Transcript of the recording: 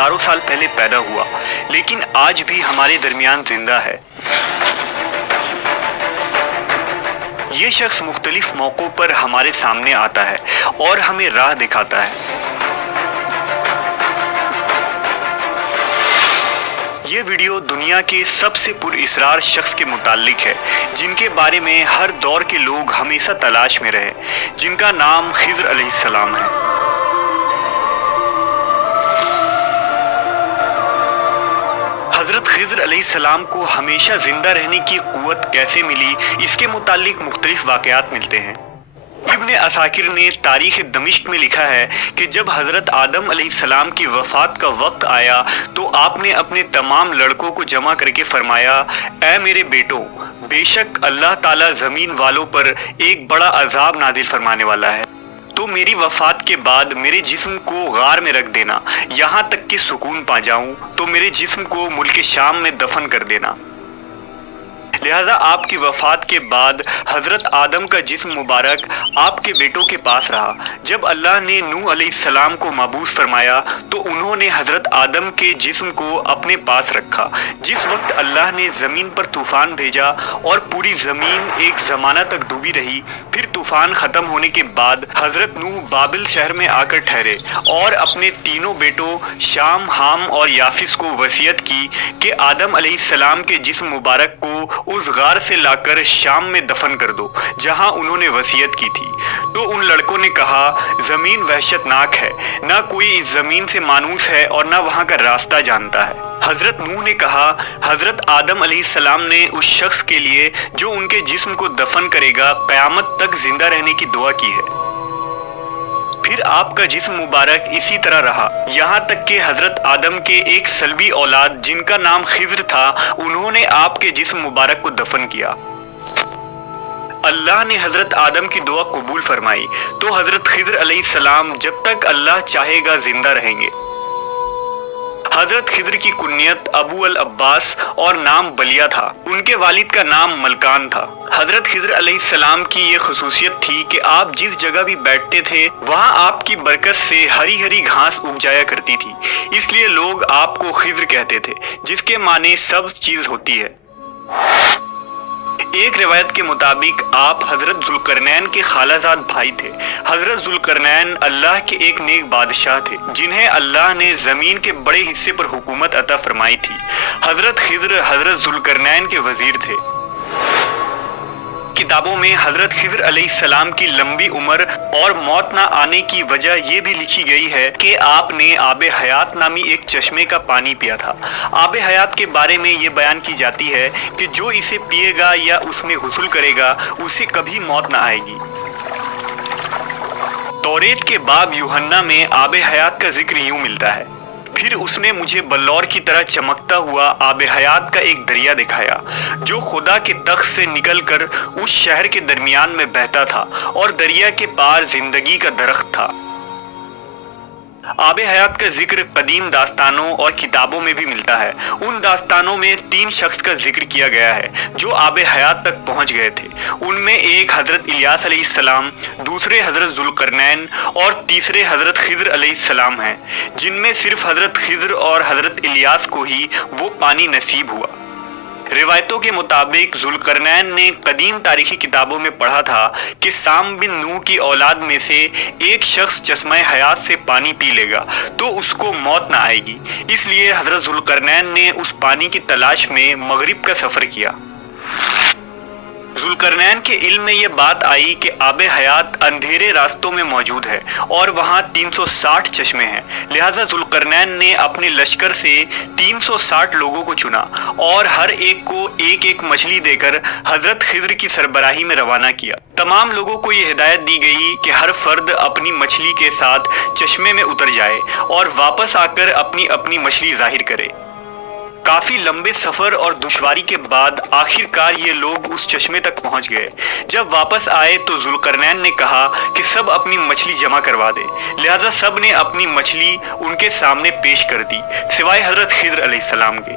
ہزاروں سال پہلے پیدا ہوا لیکن آج بھی ہمارے درمیان زندہ ہے۔ یہ شخص مختلف موقعوں پر ہمارے سامنے آتا ہے اور ہمیں راہ دکھاتا ہے۔ یہ ویڈیو دنیا کے سب سے پر اسرار شخص کے متعلق ہے جن کے بارے میں ہر دور کے لوگ ہمیشہ تلاش میں رہے، جن کا نام خضر علیہ السلام ہے۔ حضرت خضر علیہ السلام کو ہمیشہ زندہ رہنے کی قوت کیسے ملی، اس کے متعلق مختلف واقعات ملتے ہیں۔ ابن عساکر نے تاریخ دمشق میں لکھا ہے کہ جب حضرت آدم علیہ السلام کی وفات کا وقت آیا تو آپ نے اپنے تمام لڑکوں کو جمع کر کے فرمایا، اے میرے بیٹوں، بے شک اللہ تعالیٰ زمین والوں پر ایک بڑا عذاب نازل فرمانے والا ہے، تو میری وفات کے بعد میرے جسم کو غار میں رکھ دینا، یہاں تک کہ سکون پا جاؤں تو میرے جسم کو ملک شام میں دفن کر دینا۔ لہذا آپ کی وفات کے بعد حضرت آدم کا جسم مبارک آپ کے بیٹوں کے پاس رہا۔ جب اللہ نے نوح علیہ السلام کو مبعوث فرمایا تو انہوں نے حضرت آدم کے جسم کو اپنے پاس رکھا۔ جس وقت اللہ نے زمین پر طوفان بھیجا اور پوری زمین ایک زمانہ تک ڈوبی رہی، پھر طوفان ختم ہونے کے بعد حضرت نوح بابل شہر میں آ کر ٹھہرے اور اپنے تینوں بیٹوں شام، حام اور یافس کو وصیت کی کہ آدم علیہ السلام کے جسم مبارک کو اس غار سے لا کر شام میں دفن کر دو جہاں انہوں نے وصیت کی تھی۔ تو ان لڑکوں نے کہا، زمین وحشت ناک ہے، نہ کوئی اس زمین سے مانوس ہے اور نہ وہاں کا راستہ جانتا ہے۔ حضرت نوح نے کہا، حضرت آدم علیہ السلام نے اس شخص کے لیے جو ان کے جسم کو دفن کرے گا قیامت تک زندہ رہنے کی دعا کی ہے۔ پھر آپ کا جسم مبارک اسی طرح رہا یہاں تک کہ حضرت آدم کے ایک سلبی اولاد جن کا نام خضر تھا، انہوں نے آپ کے جسم مبارک کو دفن کیا۔ اللہ نے حضرت آدم کی دعا قبول فرمائی تو حضرت خضر علیہ السلام جب تک اللہ چاہے گا زندہ رہیں گے۔ حضرت خضر کی کنیت ابو العباس اور نام بلیہ تھا، ان کے والد کا نام ملکان تھا۔ حضرت خضر علیہ السلام کی یہ خصوصیت تھی کہ آپ جس جگہ بھی بیٹھتے تھے وہاں آپ کی برکت سے ہری ہری گھاس اگ جایا کرتی تھی، اس لیے لوگ آپ کو خضر کہتے تھے، جس کے معنی سبز چیز ہوتی ہے۔ ایک روایت کے مطابق آپ حضرت ذوالقرنین کے خالہ زاد بھائی تھے۔ حضرت ذوالقرنین اللہ کے ایک نیک بادشاہ تھے جنہیں اللہ نے زمین کے بڑے حصے پر حکومت عطا فرمائی تھی۔ حضرت خضر حضرت ذوالقرنین کے وزیر تھے۔ کتابوں میں حضرت خضر علیہ السلام کی لمبی عمر اور موت نہ آنے کی وجہ یہ بھی لکھی گئی ہے کہ آپ نے آب حیات نامی ایک چشمے کا پانی پیا تھا۔ آب حیات کے بارے میں یہ بیان کی جاتی ہے کہ جو اسے پیے گا یا اس میں غسل کرے گا اسے کبھی موت نہ آئے گی۔ توریت کے باب یوحنا میں آب حیات کا ذکر یوں ملتا ہے، پھر اس نے مجھے بلور کی طرح چمکتا ہوا آب حیات کا ایک دریا دکھایا جو خدا کے تخت سے نکل کر اس شہر کے درمیان میں بہتا تھا اور دریا کے پار زندگی کا درخت تھا۔ آب حیات کا ذکر قدیم داستانوں اور کتابوں میں بھی ملتا ہے۔ ان داستانوں میں 3 شخص کا ذکر کیا گیا ہے جو آب حیات تک پہنچ گئے تھے۔ ان میں ایک حضرت الیاس علیہ السلام، دوسرے حضرت ذوالقرنین اور تیسرے حضرت خضر علیہ السلام ہیں، جن میں صرف حضرت خضر اور حضرت الیاس کو ہی وہ پانی نصیب ہوا۔ روایتوں کے مطابق ذوالقرنین نے قدیم تاریخی کتابوں میں پڑھا تھا کہ سام بن نوح کی اولاد میں سے ایک شخص چشمہ حیات سے پانی پی لے گا تو اس کو موت نہ آئے گی، اس لیے حضرت ذوالقرنین نے اس پانی کی تلاش میں مغرب کا سفر کیا۔ ذوالقرنین کے علم میں یہ بات آئی کہ آب حیات اندھیرے راستوں میں موجود ہے اور وہاں 360 چشمے ہیں، لہٰذا ذوالقرنین نے اپنے لشکر سے 360 لوگوں کو چنا اور ہر ایک کو ایک ایک مچھلی دے کر حضرت خضر کی سربراہی میں روانہ کیا۔ تمام لوگوں کو یہ ہدایت دی گئی کہ ہر فرد اپنی مچھلی کے ساتھ چشمے میں اتر جائے اور واپس آ کر اپنی اپنی مچھلی ظاہر کرے۔ کافی لمبے سفر اور دشواری کے بعد آخر کار یہ لوگ اس چشمے تک پہنچ گئے۔ جب واپس آئے تو ذوالقرنین نے کہا کہ سب اپنی مچھلی جمع کروا دے، لہٰذا سب نے اپنی مچھلی ان کے سامنے پیش کر دی سوائے حضرت خضر علیہ السلام کے۔